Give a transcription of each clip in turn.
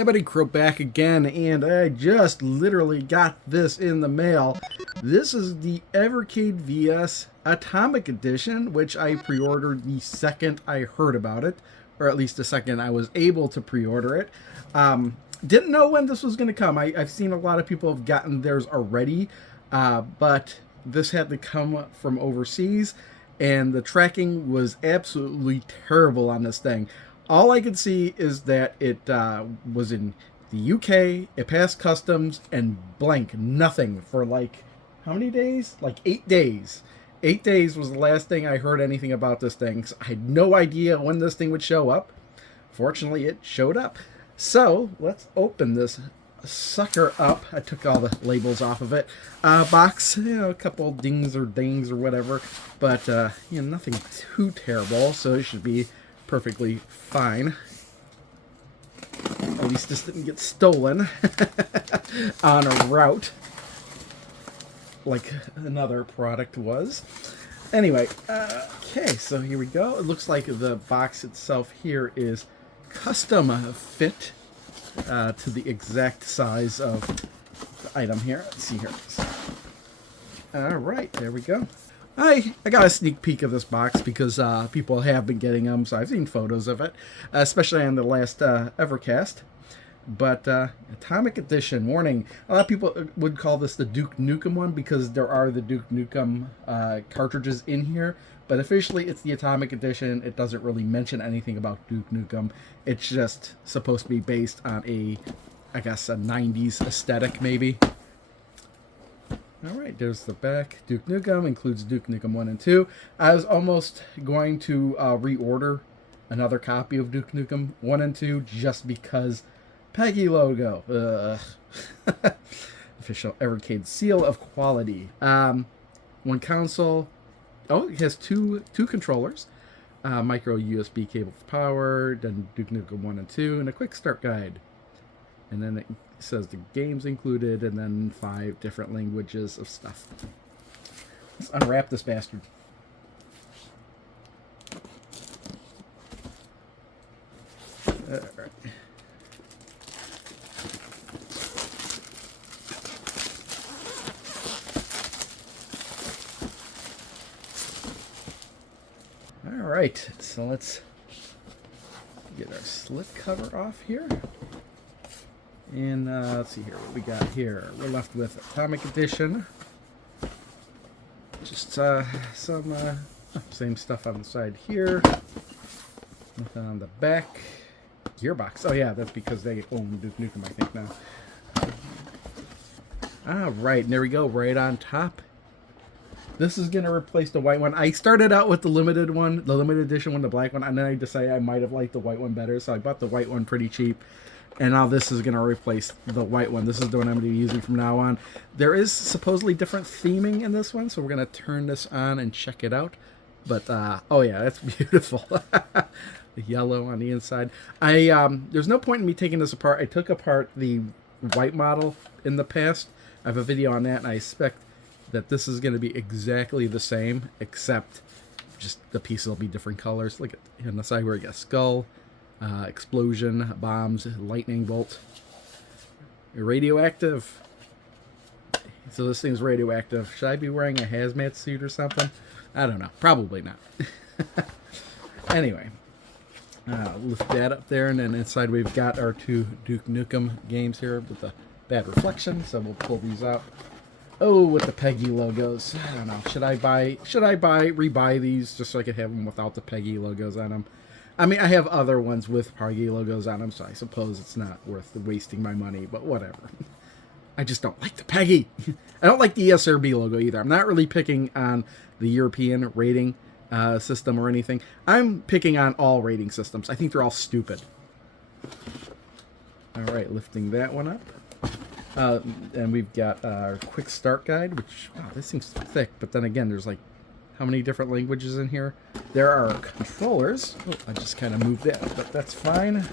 Hey buddy, Crow back again, and I just literally got this in the mail. This is the Evercade VS Atomic Edition, which I pre-ordered the second I heard about it, or at least the second I was able to pre-order it. Didn't know when this was going to come. I've seen a lot of people have gotten theirs already, but this had to come from overseas, and the tracking was absolutely terrible on this thing. All I could see is that it was in the UK, it passed customs, and blank, nothing for like, how many days? Like 8 days. 8 days was the last thing I heard anything about this thing. So I had no idea when this thing would show up. Fortunately, it showed up. So, let's open this sucker up. I took all the labels off of it. Box, a couple dings or whatever. But, nothing too terrible, so it should be perfectly fine. At least this didn't get stolen on a route like another product was. Anyway, okay, so here we go. It looks like the box itself here is custom fit to the exact size of the item here. Let's see here. Alright, there we go. I got a sneak peek of this box because people have been getting them, so I've seen photos of it, especially on the last Evercast. But Atomic Edition, warning, a lot of people would call this the Duke Nukem one because there are the Duke Nukem cartridges in here, but officially it's the Atomic Edition. It doesn't really mention anything about Duke Nukem. It's just supposed to be based on I guess a 90s aesthetic maybe. Alright, there's the back. Duke Nukem includes Duke Nukem 1 and 2. I was almost going to reorder another copy of Duke Nukem 1 and 2 just because Peggy logo. Official Evercade seal of quality. One console. Oh, it has two controllers. Micro USB cable for power. Then Duke Nukem 1 and 2. And a quick start guide. And then it says the games included, and then 5 different languages of stuff. Let's unwrap this bastard. Alright. Alright, so let's get our slip cover off here. And let's see here what we got here. We're left with Atomic Edition. Just some same stuff on the side here. Nothing on the back. Gearbox. Oh yeah, that's because they own Duke Nukem, I think now. Alright, and there we go, right on top. This is going to replace the white one. I started out with the limited one, the limited edition one, the black one, and then I decided I might have liked the white one better, so I bought the white one pretty cheap. And now this is going to replace the white one. This is the one I'm going to be using from now on. There is supposedly different theming in this one, so we're going to turn this on and check it out. But, oh yeah, that's beautiful. The yellow on the inside. There's no point in me taking this apart. I took apart the white model in the past. I have a video on that, and I expect that this is going to be exactly the same, except just the pieces will be different colors. Look at on the side where you got skull. Explosion, bombs, lightning bolt. Radioactive. So this thing's radioactive. Should I be wearing a hazmat suit or something? I don't know. Probably not. Anyway. Lift that up there, and then inside we've got our 2 Duke Nukem games here with the bad reflection, so we'll pull these out. Oh, with the Peggy logos. I don't know. Should I rebuy these just so I could have them without the Peggy logos on them? I mean, I have other ones with Peggy logos on them, so I suppose it's not worth wasting my money, but whatever. I just don't like the Peggy. I don't like the ESRB logo either. I'm not really picking on the European rating system or anything. I'm picking on all rating systems. I think they're all stupid. Alright, lifting that one up. And we've got our quick start guide, which, wow, this seems thick, but then again, there's like, how many different languages in here? There are controllers. Oh, I just kind of moved that, but that's fine.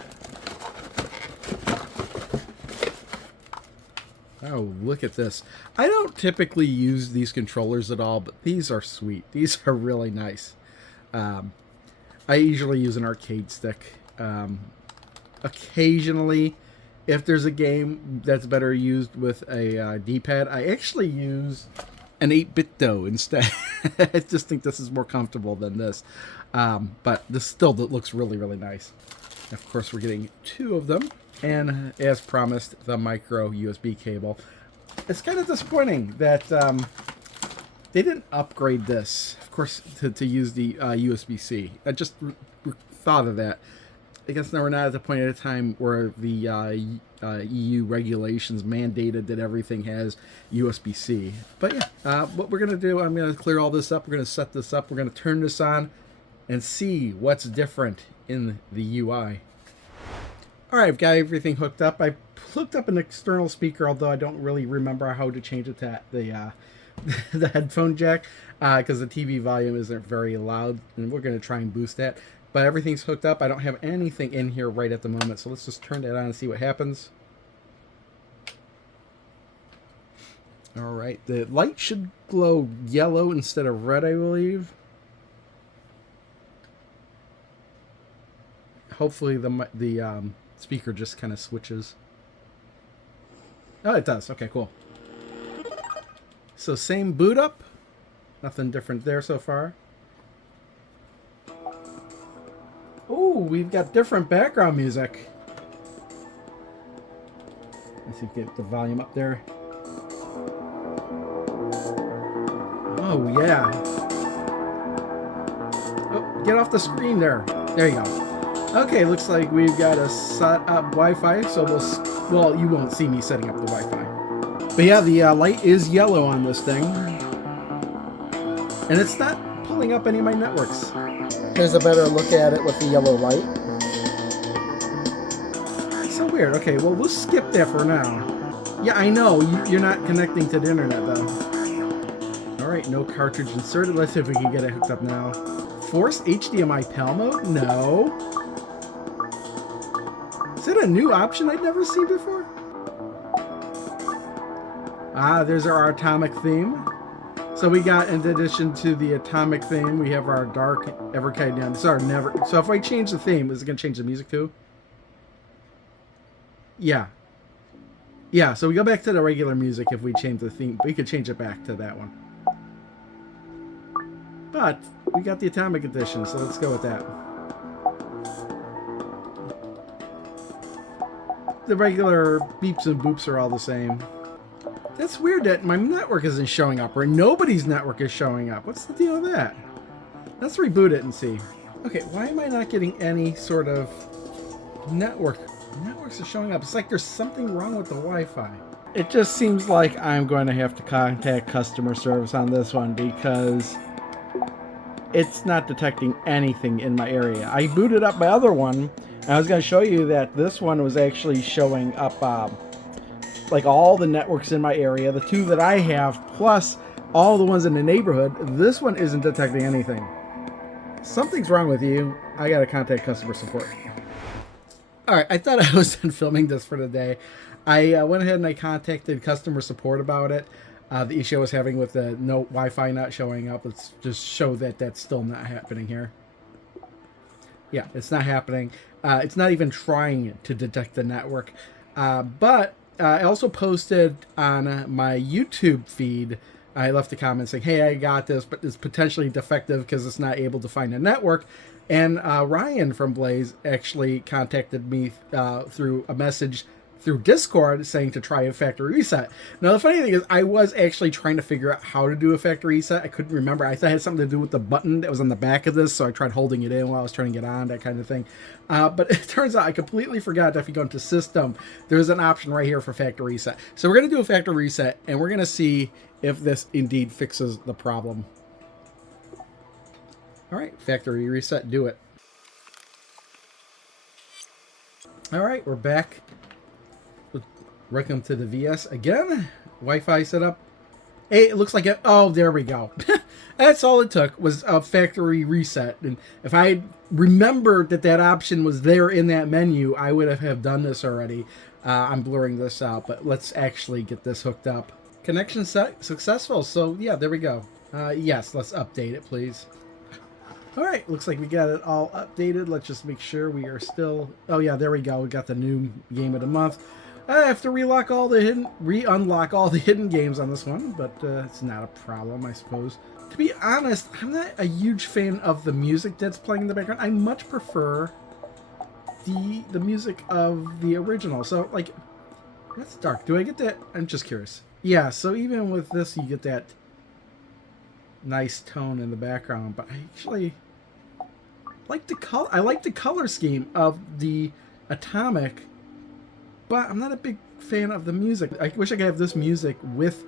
Oh, look at this. I don't typically use these controllers at all, but these are sweet. These are really nice. I usually use an arcade stick. Occasionally, if there's a game that's better used with a D-pad, I actually use an 8-bit dough instead. I just think this is more comfortable than this. But this still looks really, really nice. Of course, we're getting 2 of them. And as promised, the micro USB cable. It's kind of disappointing that they didn't upgrade this, of course, to use the USB-C. I just thought of that. I guess now we're not at the point at a time where the EU regulations mandated that everything has USB-C. But yeah, what we're going to do, I'm going to clear all this up. We're going to set this up. We're going to turn this on and see what's different in the UI. All right, I've got everything hooked up. I hooked up an external speaker, although I don't really remember how to change it to the headphone jack because the TV volume isn't very loud, and we're going to try and boost that. But everything's hooked up. I don't have anything in here right at the moment, so let's just turn that on and see what happens. All right, the light should glow yellow instead of red, I believe. Hopefully the speaker just kind of switches. Oh, it does. Okay, cool. So same boot up. Nothing different there so far. Oh, we've got different background music. Let's see if we get the volume up there. Oh, yeah. Oh, get off the screen there. There you go. Okay, looks like we've got a set up Wi-Fi, so well, you won't see me setting up the Wi-Fi. But yeah, the light is yellow on this thing. And it's not pulling up any of my networks. Here's a better look at it with the yellow light. It's so weird. Okay, well, we'll skip that for now. Yeah, I know. You're not connecting to the internet, though. All right, no cartridge inserted. Let's see if we can get it hooked up now. Force HDMI PAL mode? No. Is that a new option I'd never seen before? Ah, there's our Atomic theme. So we got, in addition to the Atomic theme, we have our dark Evercade down. So if I change the theme, is it going to change the music too? Yeah. Yeah, so we go back to the regular music if we change the theme. We could change it back to that one. But we got the Atomic Edition, so let's go with that. The regular beeps and boops are all the same. That's weird that my network isn't showing up, or nobody's network is showing up. What's the deal with that? Let's reboot it and see. Okay, why am I not getting any sort of network? Networks are showing up. It's like there's something wrong with the Wi-Fi. It just seems like I'm going to have to contact customer service on this one because it's not detecting anything in my area. I booted up my other one, and I was going to show you that this one was actually showing up like all the networks in my area, the 2 that I have, plus all the ones in the neighborhood. This one isn't detecting anything. Something's wrong with you. I got to contact customer support. All right, I thought I was done filming this for today. I went ahead and I contacted customer support about it. The issue I was having with the no Wi-Fi not showing up. Let's just show that that's still not happening here. Yeah, it's not happening. It's not even trying to detect the network. But I also posted on my YouTube feed, I left a comment saying, hey, I got this, but it's potentially defective because it's not able to find a network. And Ryan from Blaze actually contacted me through a message through Discord saying to try a factory reset. Now, the funny thing is I was actually trying to figure out how to do a factory reset. I couldn't remember. I thought it had something to do with the button that was on the back of this, so I tried holding it in while I was trying to get on, that kind of thing. But it turns out I completely forgot that if you go into System, there's an option right here for factory reset. So we're going to do a factory reset, and we're going to see if this indeed fixes the problem. All right, factory reset, do it. All right, we're back. Welcome to the VS again. Wi-Fi setup. Hey, it looks like it. Oh, there we go. That's all it took was a factory reset. And if I remembered that that option was there in that menu, I would have done this already. I'm blurring this out, but let's actually get this hooked up. Connection successful. So yeah, there we go. Yes, let's update it, please. All right, looks like we got it all updated. Let's just make sure we are still... Oh yeah, there we go. We got the new game of the month. I have to re-unlock all the hidden games on this one, but it's not a problem, I suppose. To be honest, I'm not a huge fan of the music that's playing in the background. I much prefer the music of the original. So, like, that's dark. Do I get that? I'm just curious. Yeah, so even with this, you get that nice tone in the background, but I actually like the color. I like the color scheme of the Atomic, but I'm not a big fan of the music. I wish I could have this music with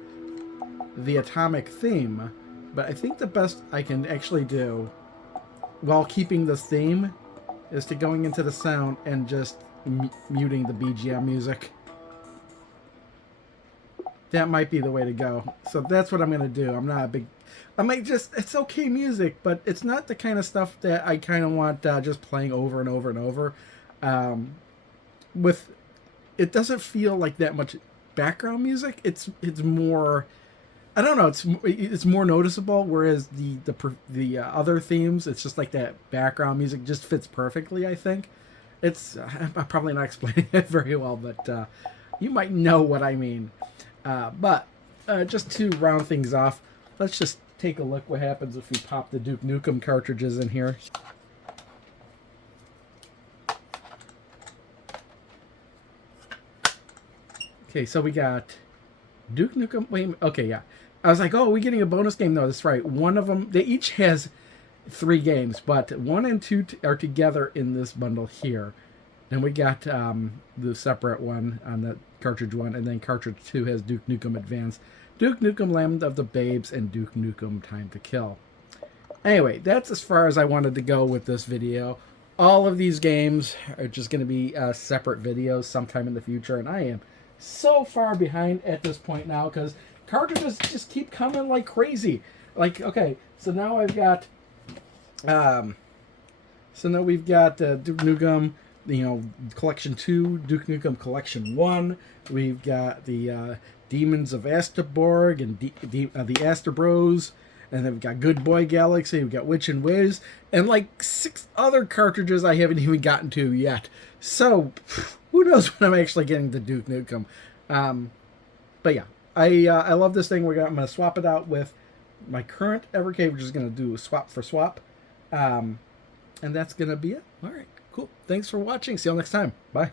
the Atomic theme, but I think the best I can actually do while keeping this theme is to going into the sound and just muting the BGM music. That might be the way to go. So that's what I'm going to do. I'm not a big... I might just... It's okay music, but it's not the kind of stuff that I kind of want just playing over and over and over. It doesn't feel like that much background music. It's more... I don't know. It's more noticeable, whereas the other themes, it's just like that background music just fits perfectly, I think. I'm probably not explaining it very well, but you might know what I mean. But just to round things off, let's just take a look what happens if we pop the Duke Nukem cartridges in here. Okay, so we got Duke Nukem. Wait, okay, yeah. I was like, oh, are we getting a bonus game? No, that's right. One of them, they each has 3 games, but 1 and 2 are together in this bundle here. Then we got the separate one on the cartridge 1, and then cartridge 2 has Duke Nukem Advance, Duke Nukem Land of the Babes, and Duke Nukem Time to Kill. Anyway, that's as far as I wanted to go with this video. All of these games are just going to be separate videos sometime in the future, and I am so far behind at this point now because cartridges just keep coming like crazy. Like, okay, so now I've got, we've got Duke Nukem, Collection 2, Duke Nukem Collection 1. We've got the Demons of Asterborg and the Aster Bros. And then we've got Good Boy Galaxy. We've got Witch and Wiz. And like 6 other cartridges I haven't even gotten to yet. So, who knows when I'm actually getting to Duke Nukem. But yeah, I love this thing. I'm going to swap it out with my current Evercade, which is going to do swap for swap. And that's going to be it. All right, cool. Thanks for watching. See you all next time. Bye.